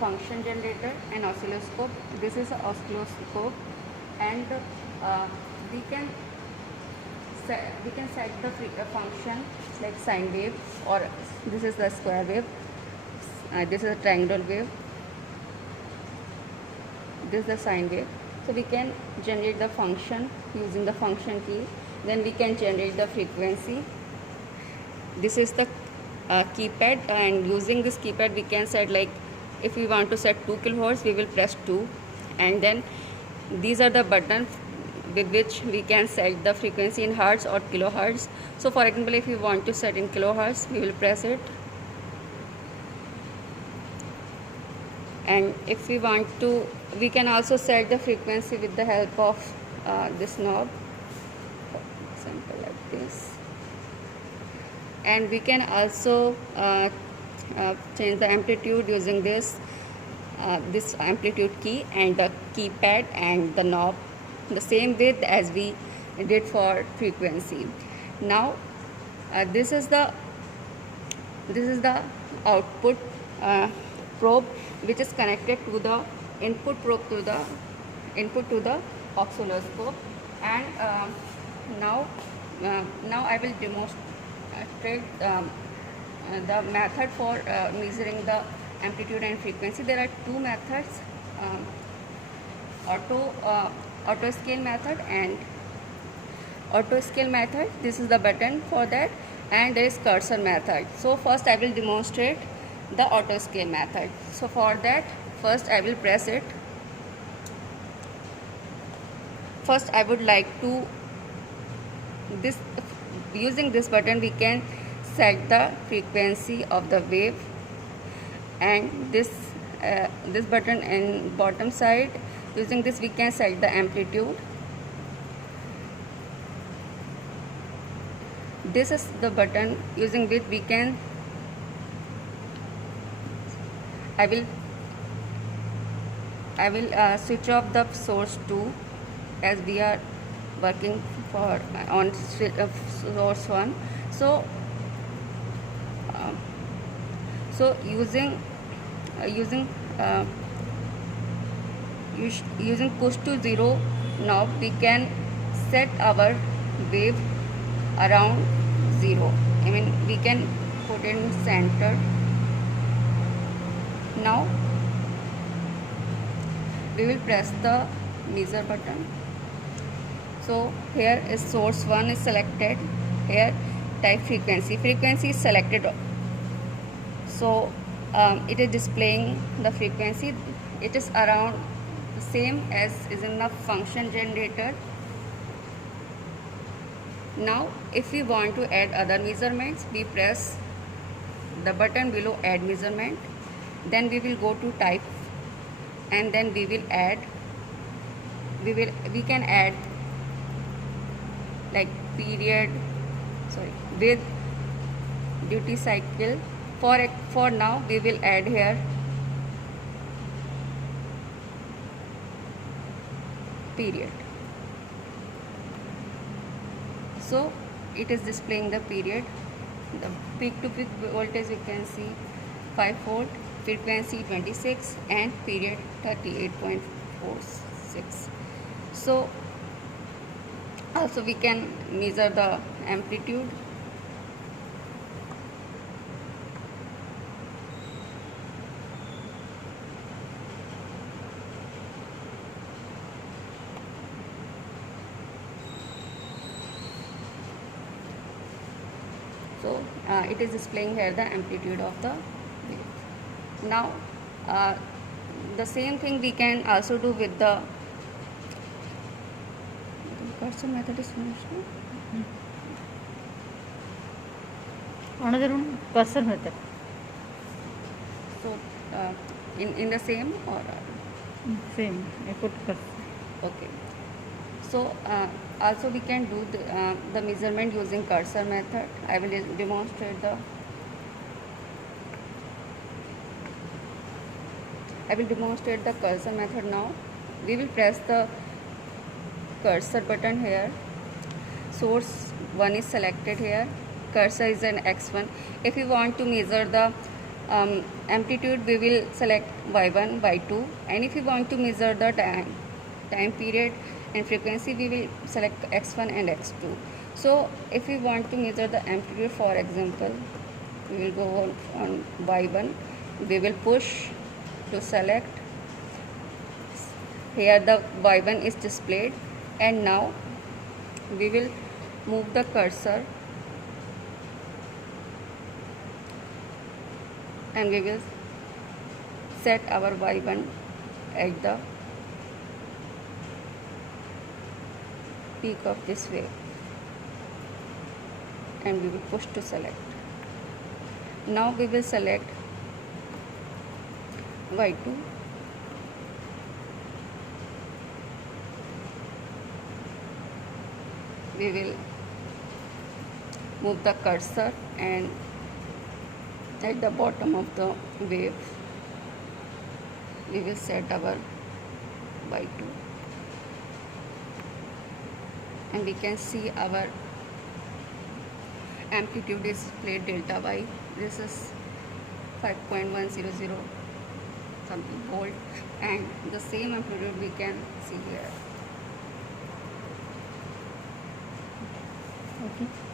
function generator and oscilloscope. This is an oscilloscope, and we can set the function like sine wave, or this is the square wave, this is a triangular wave, this is the sine wave. So we can generate the function using the function key. Then we can generate the frequency. This is the keypad, and using this keypad we can set, like if we want to set 2 kilohertz, we will press 2, and then these are the buttons with which we can set the frequency in hertz or kilohertz. So for example, if we want to set in kilohertz, we will press it, and if we want to, we can also set the frequency with the help of this knob, for example like this. And we can also change the amplitude using this amplitude key and the keypad and the knob, the same way as we did for frequency. Now this is the output probe, which is connected to the input probe to the oscilloscope. And now I will demonstrate the method for measuring the amplitude and frequency. There are two methods, auto scale method and auto scale method. This is the button for that, and there is cursor method. So first I will demonstrate the auto scale method. So for that, first I will press it. First I would like to, using this button we can set the frequency of the wave, and this button in bottom side, using this we can set the amplitude. This is the button using which we can, I will switch off the source 2, as we are working for on source 1. So using push to 0 knob, we can set our wave around 0. I mean, we can put it in center. Now we will press the measure button. So here is source 1 is selected. Here type frequency is selected. So it is displaying the frequency. It is around the same as is in the function generator. Now if we want to add other measurements, we press the button below add measurement. Then we will go to type, and then we will add, we can add like period, with duty cycle. For now we will add here period. So it is displaying the period. The peak to peak voltage you can see 5 volt, frequency 26, and period 38.46. So also we can measure the amplitude. So it is displaying here the amplitude of the wave. Now the same thing we can also do with the cursor method is finished. Another one, cursor method. So in the same or Same, I put cursor. okay. So also we can do the measurement using cursor method. I will demonstrate the cursor method now. We will press the cursor button here. Source 1 is selected here. Cursor is an x1. If you want to measure the amplitude we will select y1, y2, and if we want to measure the time period and frequency, we will select x1 and x2. So if we want to measure the amplitude, for example, we will go on y1, we will push to select. Here the y1 is displayed, and now we will move the cursor and we will set our y1 at the peak of this wave, and we will push to select. Now we will select y2, we will move the cursor and at the bottom of the wave we will set our y2, and we can see our amplitude is displayed delta y. This is 5.100 something volt, and the same amplitude we can see here. Okay.